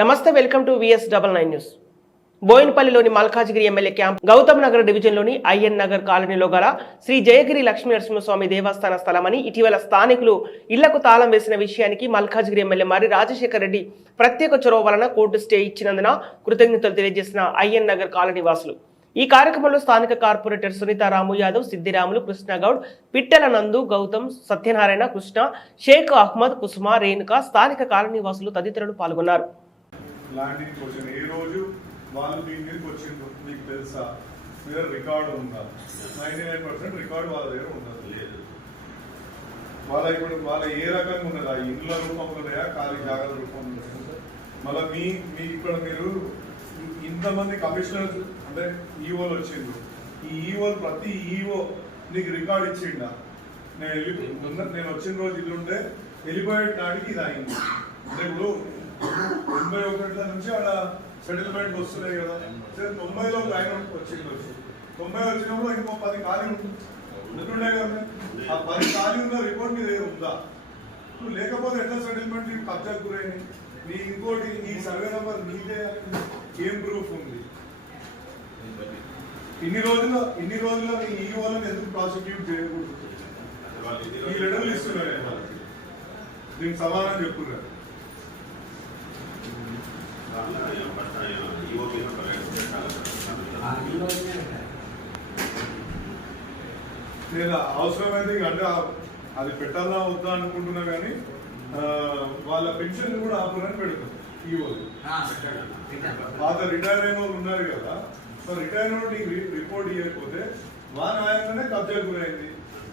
నమస్తే, welcome to VS99 news. బోయినపల్లిలోని Malkajgiri MLA camp Gautam Nagar డివిజన్లోని ఐఎన్ నగర్ కాలనీలో గల శ్రీ జయగిరి లక్ష్మీ నరసింహస్వామి దేవస్థాన స్థలమని ఇటీవల స్థానికులు ఇళ్లకు తాళం వేసిన విషయానికి మల్కాజ్గిరి ఎమ్మెల్యే మరి రాజశేఖర్ రెడ్డి ప్రత్యేక చొరవ వలన కోర్టు స్టే ఇచ్చినందున కృతజ్ఞతలు తెలియజేసిన ఐఎన్ నగర్ కాలనీ వాసులు. ఈ కార్యక్రమంలో స్థానిక కార్పొరేటర్ సునీత రాము యాదవ్, సిద్దిరాములు, కృష్ణగౌడ్, పిట్టెల నందు, గౌతమ్, సత్యనారాయణ, కృష్ణ, షేక్ అహ్మద్, కుసుమ, రేణుక, స్థానిక కాలనీ వాసులు తదితరులు పాల్గొన్నారు. ల్యాండింగ్ క్వశ్చన్ ఏ రోజు వాళ్ళు దీని మీదకి వచ్చిండ్రు మీకు తెలుసా? మీ దగ్గర రికార్డు ఉందా? 99% రికార్డు వాళ్ళ దగ్గర ఉండదు. లేదు వాళ్ళ ఇప్పుడు వాళ్ళ ఏ రకంగా ఉన్నదా? ఇండ్ల రూపంలో ఉన్నాయా, ఖాళీ జాగ్రత్త రూపంలో ఉన్నాయా? మళ్ళీ మీ ఇక్కడ మీరు ఇంతమంది కమిషనర్స్ అంటే ఈఓలు వచ్చిండ్రు. ఈ ఈఓలు ప్రతి ఈఓ నీకు రికార్డు ఇచ్చిండా? నేను వచ్చిన రోజు ఇల్లుంటే వెళ్ళిపోయే నాటికి ఇది అయింది. అంటే ఇప్పుడు 81 నుంచి ఆడ సెటిల్మెంట్ వస్తున్నాయి కదా. సరే 90లో ఆయన వచ్చింది. 90 వచ్చినప్పుడు ఇంకో 10 ఖాళీ ఉంటుండే కదా. ఆ 10 ఖాళీ ఉన్న రిపోర్ట్ మీ దగ్గర ఉందా? నువ్వు లేకపోతే ఎట్లా సెటిల్మెంట్ కబ్జాకు గురైంది? నీ ఇంకోటి ఈ సర్వే నెంబర్ నీదే ఏం ప్రూఫ్ ఉంది? ఇన్ని రోజుల్లో నీ ఈ వాళ్ళని ఎందుకు ప్రాసిక్యూట్ చేయకూడదు? ఈ లెటర్లు ఇస్తున్నారు, దీనికి సమాధానం చెప్తున్నారు. నేను అవసరమైతే అంటే అది పెట్టాలా వద్దా అనుకుంటున్నా కానీ వాళ్ళ పెన్షన్ కూడా ఆపులని పెడతాం. పాత రిటైర్ అయిన వాళ్ళు ఉన్నారు కదా, సో రిటైర్ అయిన వాళ్ళు నీకు రిపోర్ట్ ఇవ్వకపోతే వాళ్ళ ఆయననే కబ్జా గురైంది.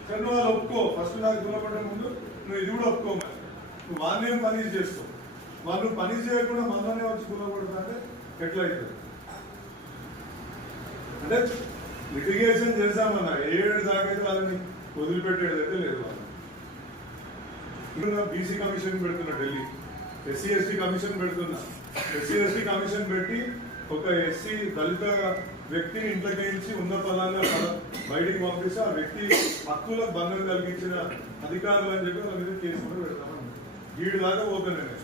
కానీ నువ్వు వాళ్ళు ఒప్పుకో. ఫస్ట్ నాకు దూరపడే ముందు నువ్వు ఇది కూడా ఒప్పుకో. నువ్వు వాళ్ళేం పని చేస్తావు? వాళ్ళు పని చేయకుండా మనలోనే వచ్చి కూలకూడదు అంటే ఎట్లా అవుతుంది? అంటే లిటిగేషన్ చేశామన్నా 7 దాకా అయితే వాళ్ళని వదిలిపెట్టేది అయితే లేదు. వాళ్ళు బీసీ కమిషన్ పెడుతున్నా, ఢిల్లీ SC ST కమిషన్ పెడుతున్నా. SC ST కమిషన్ పెట్టి ఒక ఎస్సీ దళిత వ్యక్తిని ఇంట్లోకి ఉన్న ఫలాన్ని బయటికి పంపిస్తే ఆ వ్యక్తి హక్కులకు భంగం కలిగించిన అధికారులు అని చెప్పి వాళ్ళ మీద కేసు కూడా పెడతామని వీడి దాకా పోతాను నేను.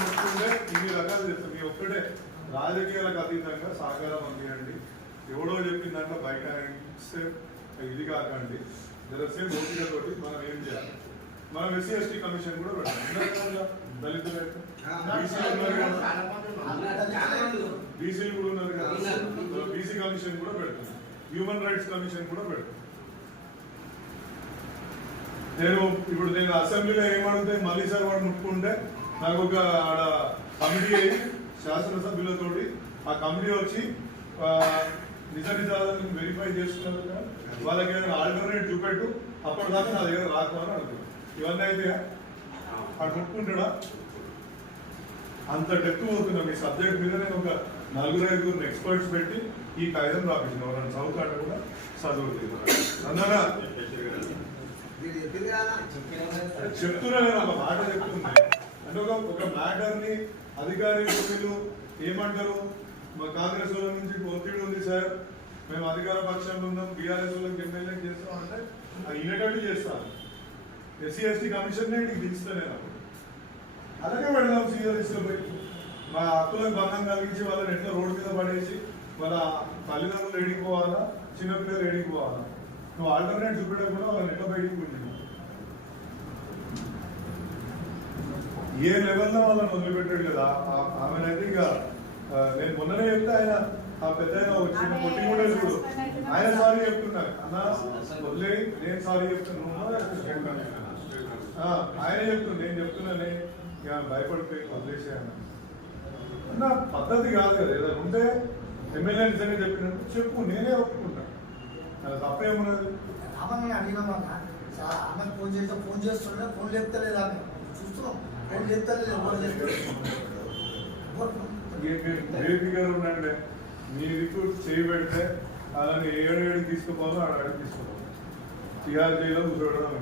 ముట్టుకుంటే ఇన్ని రకాలు చేస్తాం. మీ ఒక్కటే రాజకీయాలకు అతీతంగా సహకారం అందించండి. ఎవడో చెప్పిందంటే బయట ఇస్తే ఇది కాకండి. జరసేపు ఓపికతోటి మనం ఏం చేయాలి? మనం SC ST కమిషన్ కూడా పెడతాం. దళితులు బీసీలు కూడా ఉన్నారు కదా, బీసీ కమిషన్ కూడా పెడతాం. హ్యూమన్ రైట్స్ కమిషన్ కూడా పెడతాం. నేను అసెంబ్లీలో ఏమడితే మళ్ళీ సార్ వాడు ముట్టుకుంటే నాకు ఒక ఆడ కమిటీ అయ్యి శాసనసభ్యులతోటి ఆ కమిటీ వచ్చి నిజాలను వెరిఫై చేసుకున్నారు కదా, వాళ్ళకి ఏదైనా ఆల్టర్నేట్ చూపెట్టు, అప్పటిదాకా నా దగ్గర రాకు అని అడుగుతాను. ఇవన్నీ అయితే అక్కడ ముట్టుకుంటాడా? అంత డెప్త్ పోతున్నా మీ సబ్జెక్ట్ మీద. నేను ఒక 4-5 ఎక్స్పర్ట్స్ పెట్టి ఈ కాగితం రాపించిన ఎవరైనా చదువుతాంటే కూడా చదువుతుంది అన్నారా? చెప్తున్నా, నేను ఒక మాట చెప్తున్నా. అంటే ఒక మ్యాటర్ ని అధికారి వీళ్ళు ఏమంటారు? మా కాంగ్రెస్ వాళ్ళ నుంచి ఒత్తిడి ఉంది సార్, మేము అధికార పక్షంలో ఉన్నాం, బీఆర్ఎస్ వాళ్ళకి ఎమ్మెల్యే చేస్తాం అంటే అది ఇనేటట్టు చేస్తాను. SC ST కమిషన్ ఇంటికి దించుతాను నేను. అప్పుడు అలాగే పెడదాం సీరియస్లో పోయి మా హక్కులకు భంగం కలిగించి వాళ్ళని ఎట్లా రోడ్డు మీద పడేసి వాళ్ళ తల్లిదండ్రులు ఏడిపోవాలా, చిన్నపిల్లలు ఏడిపోవాలా? నువ్వు ఆల్టర్నేట్ చూపెట్టకుండా వాళ్ళని ఎట్లా బయటికి ఉంటుంది? ఏ లెవెల్లో వాళ్ళని వదిలిపెట్టాడు కదా. ఆమెనైతే ఇక నేను మొన్ననే చెప్తే ఆయన ఆ పెద్ద వచ్చిన పొట్టి కూడా చూడు, ఆయన సారీ చెప్తున్నారు. అన్న వదిలే, నేను సారీ చెప్తున్నాను, ఆయన చెప్తున్నా, నేను చెప్తున్నానే ఇక భయపడిపోయి వదిలేసాను అన్న. పద్ధతి కాదు కదా. ఏదైనా ఉంటే ఎమ్మెల్యే నిజంగా చెప్పినట్టు చెప్పు, నేనే ఒప్పుకుంటా. తప్పేమున్నది? ఫోన్ చేస్తుండే, ఫోన్ లేపుతలేదు. ఆమె చూస్తున్నాం, ఫోన్ లేపుతలేదు. బేబీ గారు ఉండండి, మీ దిక్కు చేయి పెడితే అలానే 7 తీసుకుపోవాలి, 6 తీసుకుపోవాలి. TRJలో కూర్చోవడం